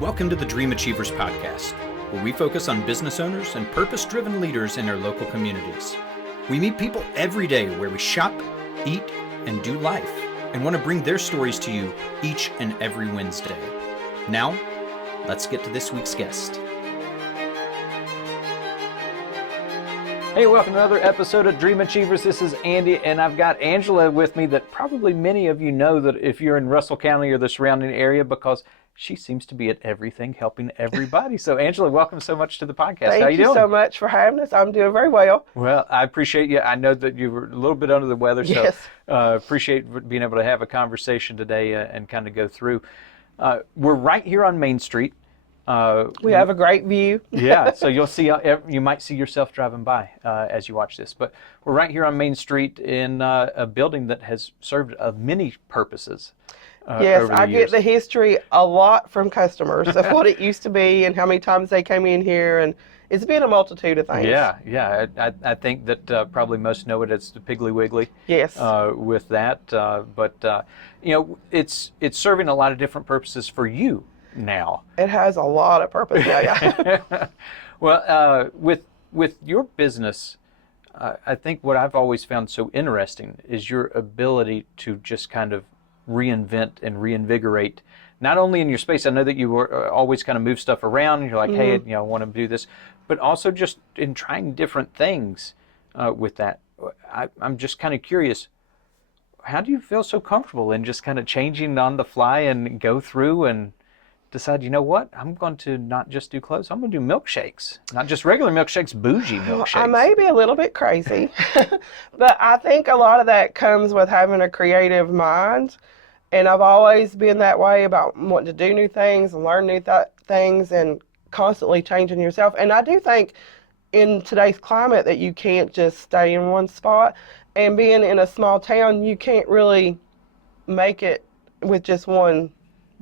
Welcome to the Dream Achievers podcast, where we focus on business owners and purpose-driven leaders in their local communities. We meet people every day where we shop, eat, and do life, and want to bring their stories to you each and every Wednesday. Now, let's get to this week's guest. Hey, welcome to another episode of Dream Achievers. This is Andy, and I've got Angela with me that probably many of you know that if you're in Russell County or the surrounding area, because she seems to be at everything, helping everybody. So, Angela, welcome so much to the podcast. How you doing? Thank you so much for having us. I'm doing very well. Well, I appreciate you. I know that you were a little bit under the weather, Yes. so appreciate being able to have a conversation today and kind of go through. We're right here on Main Street. We have a great view. Yeah, so you'll see, you might see yourself driving by as you watch this. But we're right here on Main Street in a building that has served many purposes. Yes, I get the history a lot from customers of what it used to be and how many times they came in here, and it's been a multitude of things. Yeah. I think that probably most know it as the Piggly Wiggly. Yes. With that, but you know, it's serving a lot of different purposes for you now. It has a lot of purpose now, yeah. Well, with your business, I think what I've always found so interesting is your ability to just kind of reinvent and reinvigorate, not only in your space. I know that you always kind of move stuff around, and you're like, hey, I want to do this, but also just in trying different things with that. I'm just kind of curious, how do you feel so comfortable in just kind of changing on the fly and go through and decide, you know what, I'm going to not just do clothes, I'm going to do milkshakes. Not just regular milkshakes, bougie milkshakes. I may be a little bit crazy, but I think a lot of that comes with having a creative mind. And I've always been that way about wanting to do new things and learn new things and constantly changing yourself. And I do think in today's climate that you can't just stay in one spot. And being in a small town, you can't really make it with just one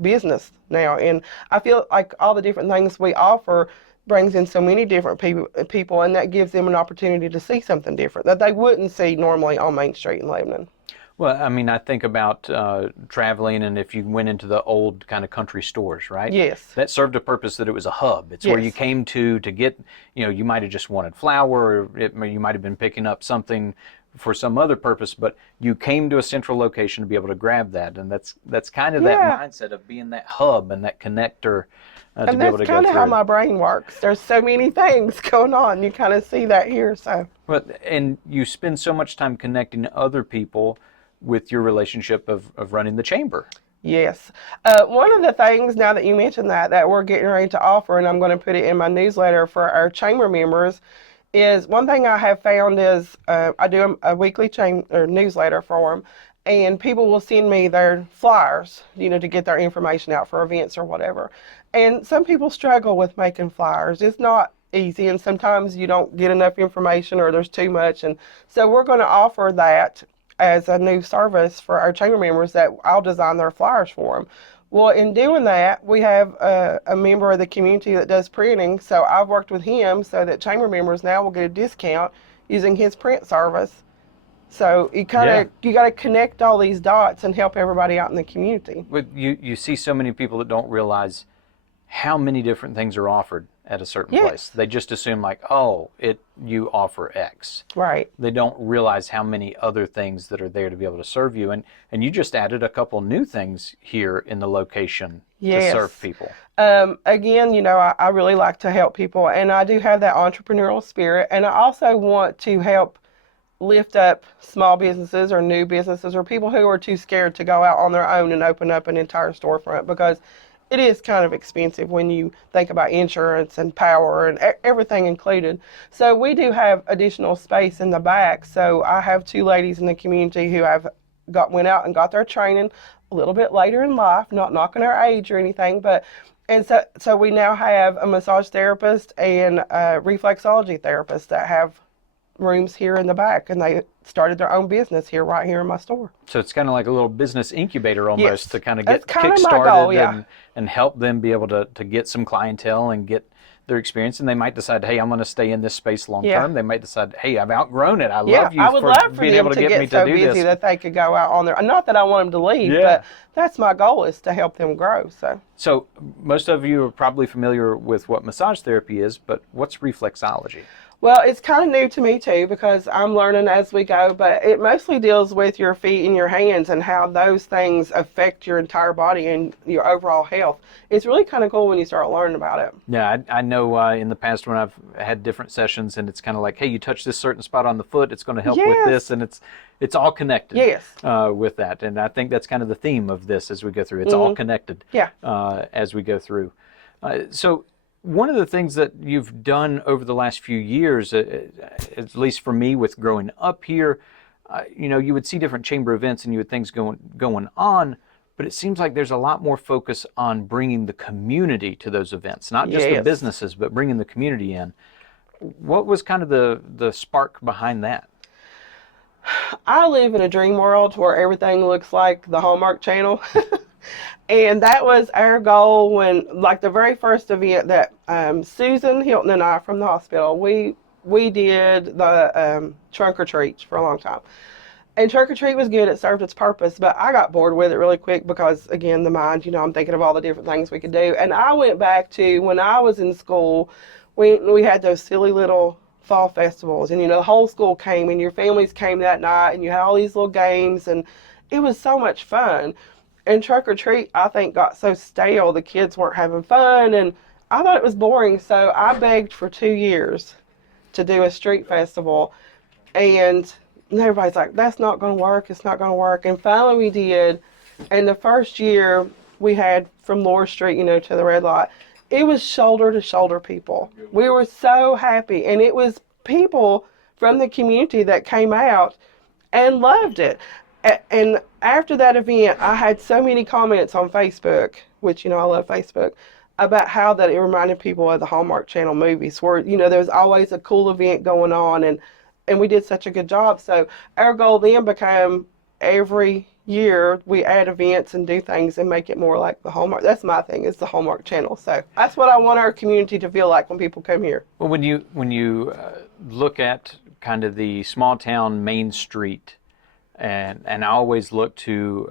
business now. And I feel like all the different things we offer brings in so many different people, and that gives them an opportunity to see something different that they wouldn't see normally on Main Street in Lebanon. Well, I mean, I think about traveling, and if you went into the old kind of country stores, right? Yes. That served a purpose, that it was a hub. It's where you came to get, you know, you might have just wanted flour, or you might have been picking up something for some other purpose, but you came to a central location to be able to grab that, and that's kind of that mindset of being that hub and that connector to be able to go through. And that's kind of how my brain works. There's so many things going on. You kind of see that here, so. Well, and you spend so much time connecting other people with your relationship of running the chamber. Yes. One of the things, now that you mentioned that we're getting ready to offer, and I'm going to put it in my newsletter for our chamber members, is one thing I have found is I do a weekly newsletter for them, and people will send me their flyers, you know, to get their information out for events or whatever. And some people struggle with making flyers. It's not easy, and sometimes you don't get enough information or there's too much. And so we're going to offer that as a new service for our chamber members, that I'll design their flyers for them. Well, in doing that, we have a member of the community that does printing, so I've worked with him so that chamber members now will get a discount using his print service. So you got to connect all these dots and help everybody out in the community. But you see so many people that don't realize how many different things are offered at a certain place. They just assume like, oh, you offer X. Right. They don't realize how many other things that are there to be able to serve you. And you just added a couple new things here in the location to serve people. Again, you know, I really like to help people, and I do have that entrepreneurial spirit, and I also want to help lift up small businesses or new businesses or people who are too scared to go out on their own and open up an entire storefront, because it is kind of expensive when you think about insurance and power and everything included. So we do have additional space in the back. So I have two ladies in the community who went out and got their training a little bit later in life, not knocking our age or anything, and so we now have a massage therapist and a reflexology therapist that have rooms here in the back, and they started their own business right here in my store. So it's kind of like a little business incubator almost, Yes. to kind of That's get kind of my kick-started goal, yeah. and help them be able to get some clientele and get their experience. And they might decide, hey, I'm going to stay in this space long term. They might decide, hey, I've outgrown it. I love you I would for love for being them able to to get me get so to do busy this. that they could go out on their. Not that I want them to leave, but that's my goal, is to help them grow. So most of you are probably familiar with what massage therapy is, but what's reflexology? Well, it's kind of new to me too, because I'm learning as we go, but it mostly deals with your feet and your hands and how those things affect your entire body and your overall health. It's really kind of cool when you start learning about it. Yeah, I know in the past when I've had different sessions, and it's kind of like, hey, you touch this certain spot on the foot, it's going to help with this, and it's all connected. Yes. With that, and I think that's kind of the theme of this as we go through. It's all connected. Yeah. As we go through. So one of the things that you've done over the last few years, at least for me with growing up here, you would see different chamber events and you would things going on, but it seems like there's a lot more focus on bringing the community to those events, not just the businesses, but bringing the community in. What was kind of the spark behind that? I live in a dream world where everything looks like the Hallmark Channel. And that was our goal when, like, the very first event that Susan Hilton and I from the hospital, we did the trunk or treat for a long time. And trunk or treat was good. It served its purpose, but I got bored with it really quick because, again, the mind, I'm thinking of all the different things we could do. And I went back to when I was in school, we had those silly little fall festivals, and, the whole school came and your families came that night and you had all these little games, and it was so much fun. And trunk or treat, I think, got so stale, the kids weren't having fun, and I thought it was boring. So I begged for 2 years to do a street festival, and everybody's like, that's not going to work, it's not going to work. And finally we did, and the first year we had from Lower Street, to the red light, it was shoulder to shoulder people. We were so happy, and it was people from the community that came out and loved it. And after that event, I had so many comments on Facebook, which, I love Facebook, about how that it reminded people of the Hallmark Channel movies, where, there was always a cool event going on, and we did such a good job. So our goal then became every year we add events and do things and make it more like the Hallmark. That's my thing, is the Hallmark Channel. So that's what I want our community to feel like when people come here. Well, when you look at kind of the small town Main Street, and I always look to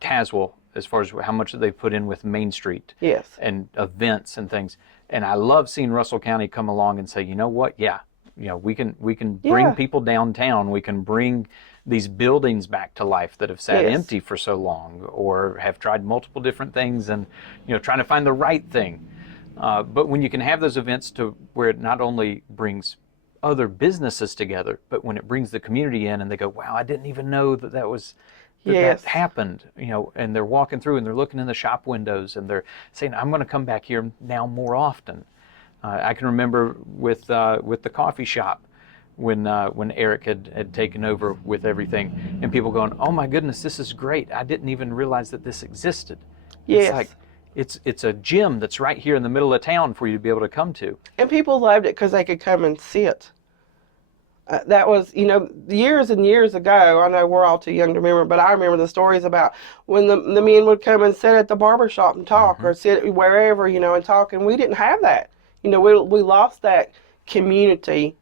Tazewell as far as how much they put in with Main Street, and events and things. And I love seeing Russell County come along and say, you know what, we can bring people downtown. We can bring these buildings back to life that have sat empty for so long, or have tried multiple different things and trying to find the right thing. But when you can have those events to where it not only brings other businesses together, but when it brings the community in and they go, wow, I didn't even know that that happened, and they're walking through and they're looking in the shop windows and they're saying, I'm going to come back here now more often. I can remember with the coffee shop when Eric had taken over with everything, and people going, oh my goodness, this is great. I didn't even realize that this existed. Yes. It's like, it's a gym that's right here in the middle of town for you to be able to come to. And people loved it because they could come and sit. That was, years and years ago. I know we're all too young to remember, but I remember the stories about when the men would come and sit at the barber shop and talk, or sit wherever, and talk. And we didn't have that. We lost that community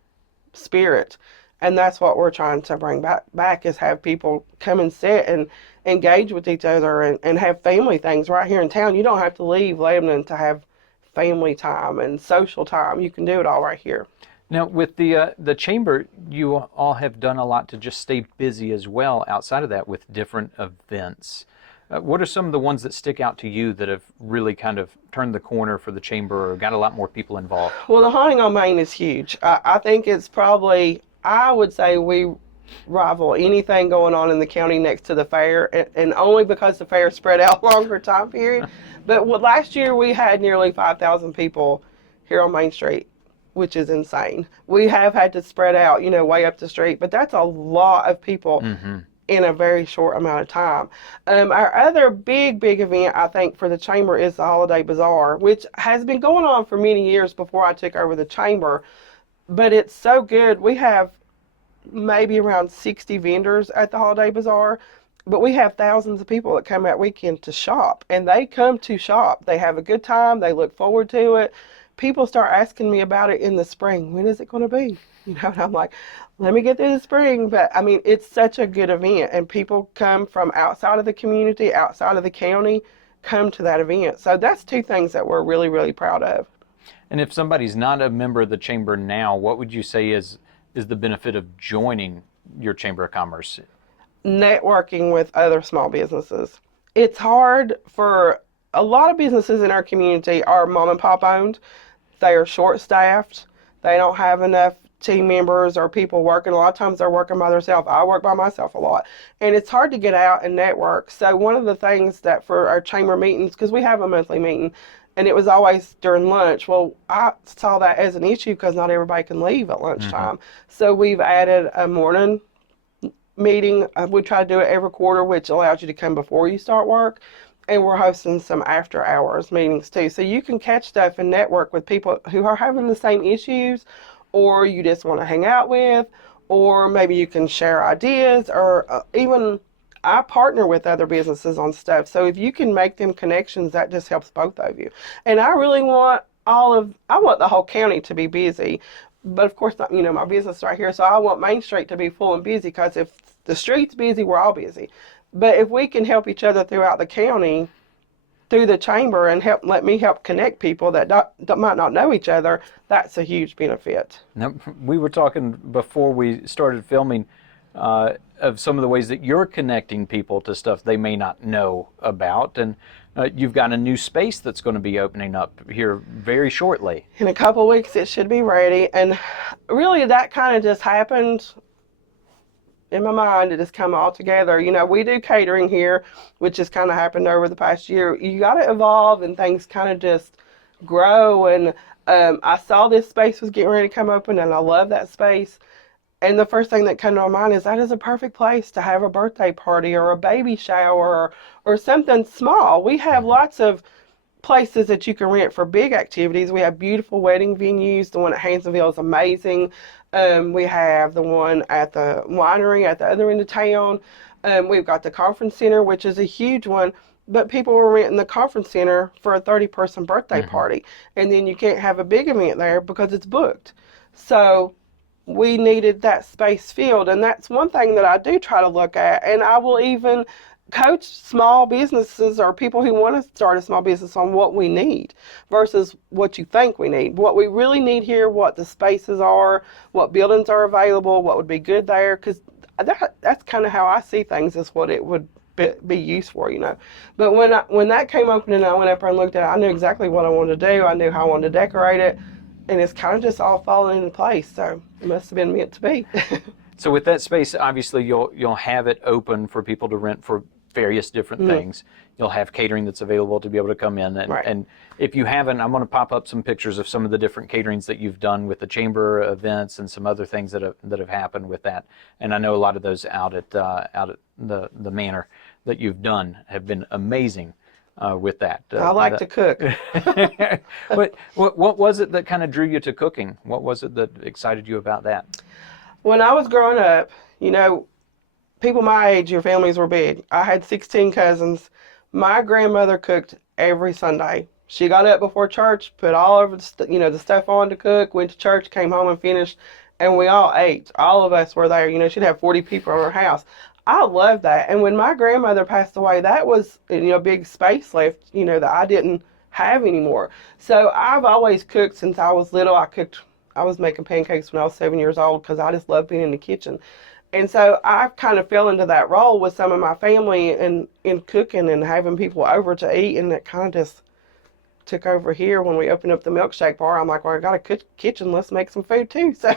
spirit. And that's what we're trying to bring back is have people come and sit and engage with each other and have family things right here in town. You don't have to leave Lebanon to have family time and social time. You can do it all right here. Now, with the chamber, you all have done a lot to just stay busy as well outside of that with different events. What are some of the ones that stick out to you that have really kind of turned the corner for the chamber or got a lot more people involved? Well, the Haunting on Main is huge. I think it's probably, I would say we rival anything going on in the county next to the fair, and only because the fair spread out longer time period. But last year we had nearly 5,000 people here on Main Street, which is insane. We have had to spread out, way up the street, but that's a lot of people in a very short amount of time. Our other big event, I think, for the chamber is the Holiday Bazaar, which has been going on for many years before I took over the chamber, but it's so good. We have maybe around 60 vendors at the Holiday Bazaar, but we have thousands of people that come that weekend to shop, and they come to shop. They have a good time. They look forward to it. People start asking me about it in the spring. When is it going to be? You know, and I'm like, let me get through the spring. But I mean, it's such a good event, and people come from outside of the community, outside of the county, come to that event. So that's two things that we're really, really proud of. And if somebody's not a member of the chamber now, what would you say is the benefit of joining your Chamber of Commerce? Networking with other small businesses. It's hard for a lot of businesses in our community are mom and pop owned. They are short staffed. They don't have enough team members or people working. A lot of times they're working by themselves. I work by myself a lot. And it's hard to get out and network. So one of the things that for our chamber meetings, because we have a monthly meeting, and it was always during lunch. Well, I saw that as an issue because not everybody can leave at lunchtime. So we've added a morning meeting. We try to do it every quarter, which allows you to come before you start work. And we're hosting some after hours meetings too. So you can catch stuff and network with people who are having the same issues, or you just want to hang out with, or maybe you can share ideas, or even I partner with other businesses on stuff. So if you can make them connections, that just helps both of you. And I really want I want the whole county to be busy. But of course, you know, my business right here. So I want Main Street to be full and busy, because if the street's busy, we're all busy. But if we can help each other throughout the county through the chamber and let me help connect people that might not know each other, that's a huge benefit. Now, we were talking before we started filming of some of the ways that you're connecting people to stuff they may not know about, and you've got a new space that's going to be opening up here very shortly. In a couple of weeks, it should be ready, and really that kind of just happened in my mind. It just come all together. You know, we do catering here, which has kind of happened over the past year. You got to evolve, and things kind of just grow. And I saw this space was getting ready to come open, and I love that space. And the first thing that came to my mind is that is a perfect place to have a birthday party or a baby shower or something small. We have lots of places that you can rent for big activities. We have beautiful wedding venues. The one at Hansonville is amazing. We have the one at the winery at the other end of town. We've got the conference center, which is a huge one, but people were renting the conference center for a 30-person birthday party. And then you can't have a big event there because it's booked. So we needed that space filled. And that's one thing that I do try to look at. And I will even coach small businesses or people who want to start a small business on what we need versus what you think we need. What we really need here, what the spaces are, what buildings are available, what would be good there, because that's kind of how I see things, is what it would be used for, you know. But when that came open and I went up there and looked at it, I knew exactly what I wanted to do. I knew how I wanted to decorate it, and it's kind of just all falling into place. So it must have been meant to be. So with that space, obviously you'll have it open for people to rent for various different things. You'll have catering that's available to be able to come in. And, and if you haven't, I'm going to pop up some pictures of some of the different caterings that you've done with the chamber events and some other things that have happened with that. And I know a lot of those out at the manor that you've done have been amazing with that. I like to cook. But what was it that kind of drew you to cooking? What was it that excited you about that? When I was growing up, you know, people my age, your families were big. I had 16 cousins. My grandmother cooked every Sunday. She got up before church, put all of the stuff on to cook, went to church, came home and finished, and we all ate. All of us were there. You know, she'd have 40 people in her house. I loved that. And when my grandmother passed away, that was, a big space left, that I didn't have anymore. So I've always cooked since I was little. I was making pancakes when I was 7 years old because I just loved being in the kitchen. And so I kind of fell into that role with some of my family in cooking and having people over to eat, and it kind of just took over here when we opened up the milkshake bar. I'm like, well, I got a kitchen, let's make some food too. So,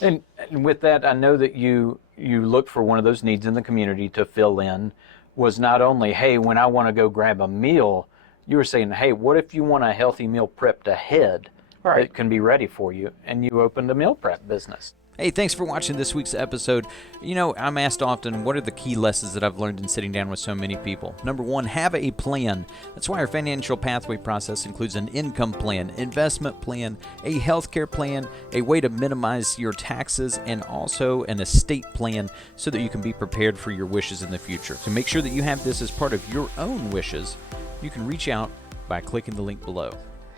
and with that, I know that you look for one of those needs in the community to fill in was not only, hey, when I want to go grab a meal, you were saying, hey, what if you want a healthy meal prepped ahead that can be ready for you, and you opened a meal prep business? Hey, thanks for watching this week's episode. You know, I'm asked often, what are the key lessons that I've learned in sitting down with so many people? Number one, have a plan. That's why our financial pathway process includes an income plan, investment plan, a healthcare plan, a way to minimize your taxes, and also an estate plan so that you can be prepared for your wishes in the future. To make sure that you have this as part of your own wishes, you can reach out by clicking the link below.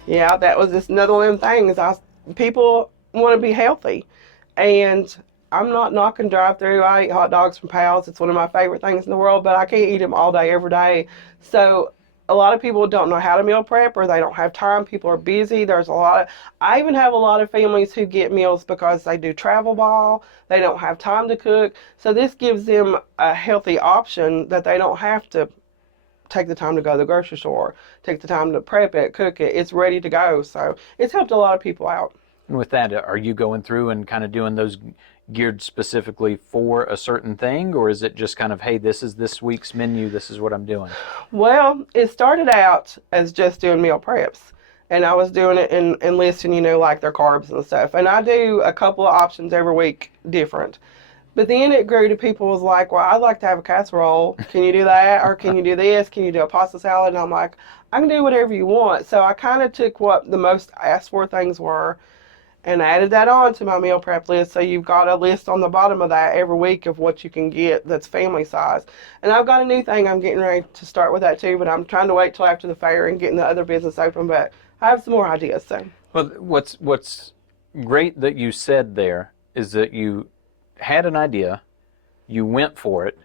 Yeah, that was just another one of them things. People want to be healthy. And I'm not knocking drive-through. I eat hot dogs from Pal's. It's one of my favorite things in the world, but I can't eat them all day, every day. So a lot of people don't know how to meal prep, or they don't have time. People are busy. I even have a lot of families who get meals because they do travel ball. They don't have time to cook. So this gives them a healthy option that they don't have to take the time to go to the grocery store, take the time to prep it, cook it. It's ready to go. So it's helped a lot of people out. And with that, are you going through and kind of doing those geared specifically for a certain thing, or is it just kind of, hey, this is this week's menu, this is what I'm doing? Well, it started out as just doing meal preps, and I was doing it and listing, like their carbs and stuff. And I do a couple of options every week different. But then it grew to people was like, well, I'd like to have a casserole. Can you do that? Or can you do this? Can you do a pasta salad? And I'm like, I can do whatever you want. So I kind of took what the most asked for things were and added that on to my meal prep list. So you've got a list on the bottom of that every week of what you can get that's family size. And I've got a new thing I'm getting ready to start with that too, but I'm trying to wait till after the fair and getting the other business open. But I have some more ideas. So. Well, what's great that you said there is that you had an idea, you went for it,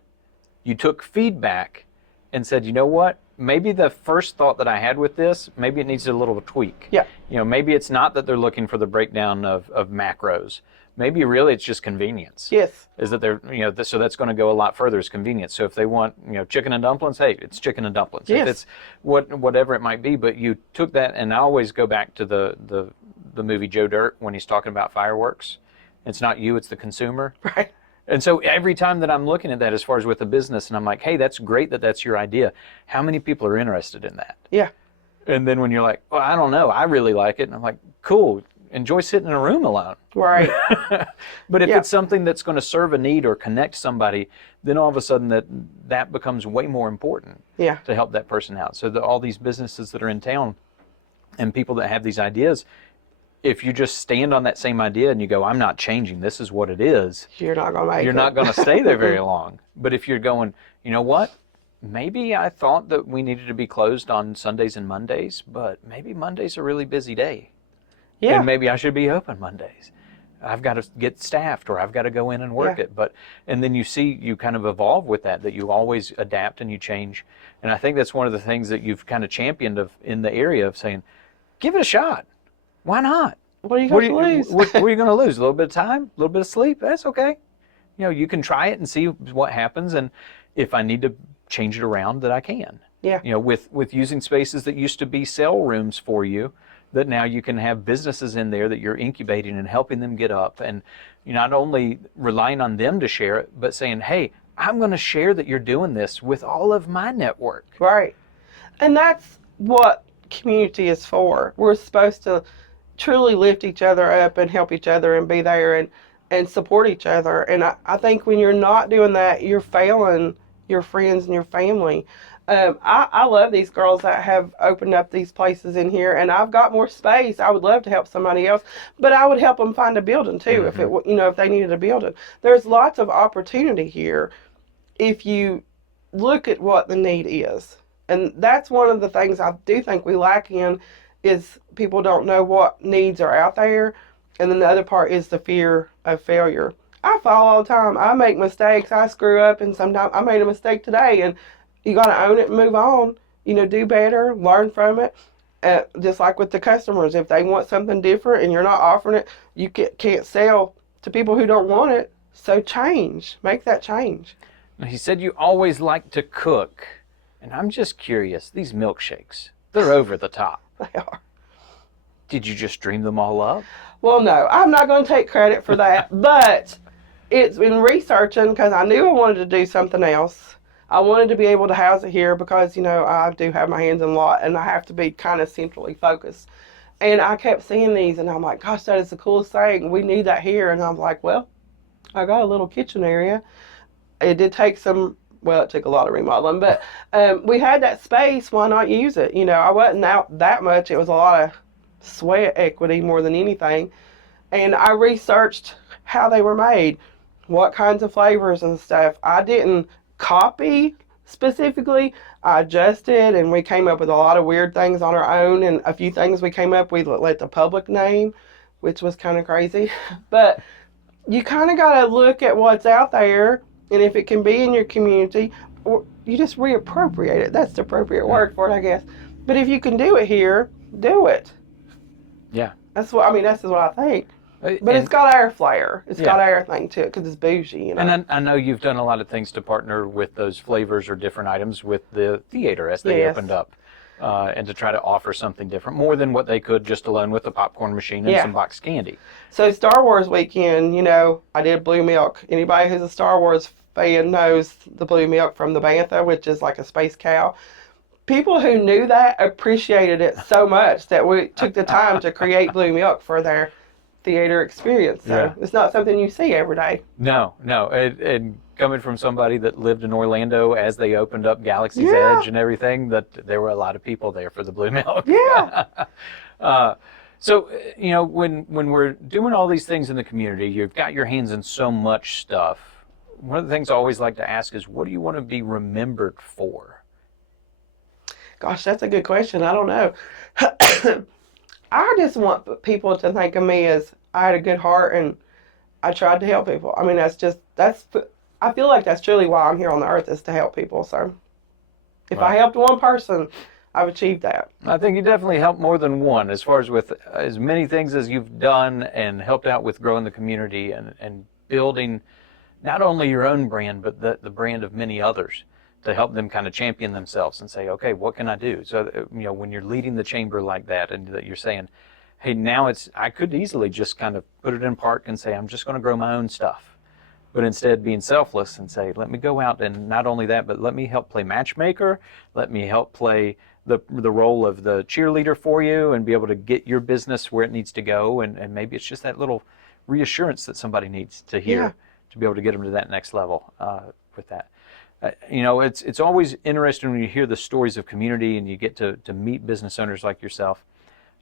you took feedback and said, you know what? Maybe the first thought that I had with this, maybe it needs a little tweak. Yeah. Maybe it's not that they're looking for the breakdown of macros. Maybe really it's just convenience. Yes. Is that they're, so that's going to go a lot further is convenience. So if they want, chicken and dumplings, hey, it's chicken and dumplings. Yes. If it's whatever it might be, but you took that, and I always go back to the movie Joe Dirt when he's talking about fireworks. It's not you, it's the consumer. Right. And so every time that I'm looking at that as far as with the business, and I'm like, hey, that's great that that's your idea. How many people are interested in that? Yeah. And then when you're like, well, I don't know, I really like it. And I'm like, cool, enjoy sitting in a room alone. Right. But if it's something that's going to serve a need or connect somebody, then all of a sudden that becomes way more important to help that person out. So all these businesses that are in town and people that have these ideas, if you just stand on that same idea and you go, I'm not changing, this is what it is, you're not going to make it. You're not going to stay there very long. But if you're going, you know what? Maybe I thought that we needed to be closed on Sundays and Mondays, but maybe Monday's a really busy day. Yeah. And maybe I should be open Mondays. I've got to get staffed, or I've got to go in and work it. And then you kind of evolve with that you always adapt and you change. And I think that's one of the things that you've kind of championed in the area of saying, give it a shot. Why not? What are you going to lose? What are you going to lose? A little bit of time, a little bit of sleep. That's okay. You can try it and see what happens, and if I need to change it around, that I can. Yeah. With using spaces that used to be cell rooms for you, that now you can have businesses in there that you're incubating and helping them get up, and you're not only relying on them to share it, but saying, hey, I'm going to share that you're doing this with all of my network. Right. And that's what community is for. We're supposed to truly lift each other up and help each other and be there and support each other. And I think when you're not doing that, you're failing your friends and your family. I love these girls that have opened up these places in here, and I've got more space. I would love to help somebody else, but I would help them find a building too. Mm-hmm. If they needed a building. There's lots of opportunity here if you look at what the need is. And that's one of the things I do think we lack in, is people don't know what needs are out there. And then the other part is the fear of failure. I fall all the time. I make mistakes. I screw up, and sometimes I made a mistake today, and you got to own it and move on. Do better, learn from it. Just like with the customers, if they want something different and you're not offering it, you can't sell to people who don't want it. So make that change. He said you always like to cook, and I'm just curious, these milkshakes, they're over the top. They are. Did you just dream them all up? Well, no, I'm not going to take credit for that, but it's been researching because I knew I wanted to do something else. I wanted to be able to house it here because, I do have my hands in a lot and I have to be kind of centrally focused. And I kept seeing these, and I'm like, gosh, that is the coolest thing. We need that here. And I'm like, well, I got a little kitchen area. It did take it took a lot of remodeling, but we had that space. Why not use it? I wasn't out that much. It was a lot of sweat equity more than anything. And I researched how they were made, what kinds of flavors and stuff. I didn't copy specifically. I adjusted, and we came up with a lot of weird things on our own, and a few things we came up with let the public name, which was kind of crazy. But you kind of got to look at what's out there, and if it can be in your community, or you just reappropriate it. That's the appropriate word for it, I guess. But if you can do it here, do it. Yeah. That's what I think. But it's got our flair. It's got our thing to it because it's bougie, And I know you've done a lot of things to partner with those flavors or different items with the theater as they opened up, and to try to offer something different, more than what they could just alone with the popcorn machine and some box candy. So Star Wars weekend, I did blue milk. Anybody who's a Star Wars fan knows the blue milk from the bantha, which is like a space cow. People who knew that appreciated it so much that we took the time to create blue milk for their theater experience. So it's not something you see every day. No. And coming from somebody that lived in Orlando as they opened up Galaxy's Edge and everything, that there were a lot of people there for the blue milk. Yeah. So, when we're doing all these things in the community, you've got your hands in so much stuff. One of the things I always like to ask is, what do you want to be remembered for? Gosh, that's a good question. I don't know. I just want people to think of me as I had a good heart and I tried to help people. I mean, I feel like that's truly why I'm here on the earth, is to help people. So if I helped one person, I've achieved that. I think you definitely helped more than one, as far as with as many things as you've done and helped out with growing the community and building not only your own brand, but the brand of many others, to help them kind of champion themselves and say, okay, what can I do? So, when you're leading the chamber like that, and that you're saying, hey, now I could easily just kind of put it in park and say, I'm just going to grow my own stuff. But instead being selfless and say, let me go out, and not only that, but let me help play matchmaker, let me help play the role of the cheerleader for you and be able to get your business where it needs to go. And maybe it's just that little reassurance that somebody needs to hear to be able to get them to that next level with that. It's always interesting when you hear the stories of community and you get to meet business owners like yourself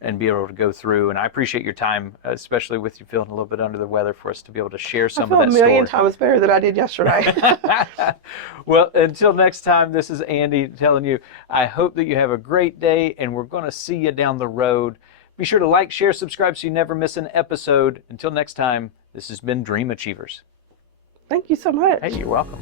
and be able to go through. And I appreciate your time, especially with you feeling a little bit under the weather, for us to be able to share some of that story. I feel a million times better than I did yesterday. Well, until next time, this is Andy telling you, I hope that you have a great day, and we're going to see you down the road. Be sure to like, share, subscribe so you never miss an episode. Until next time, this has been Dream Achievers. Thank you so much. Hey, you're welcome.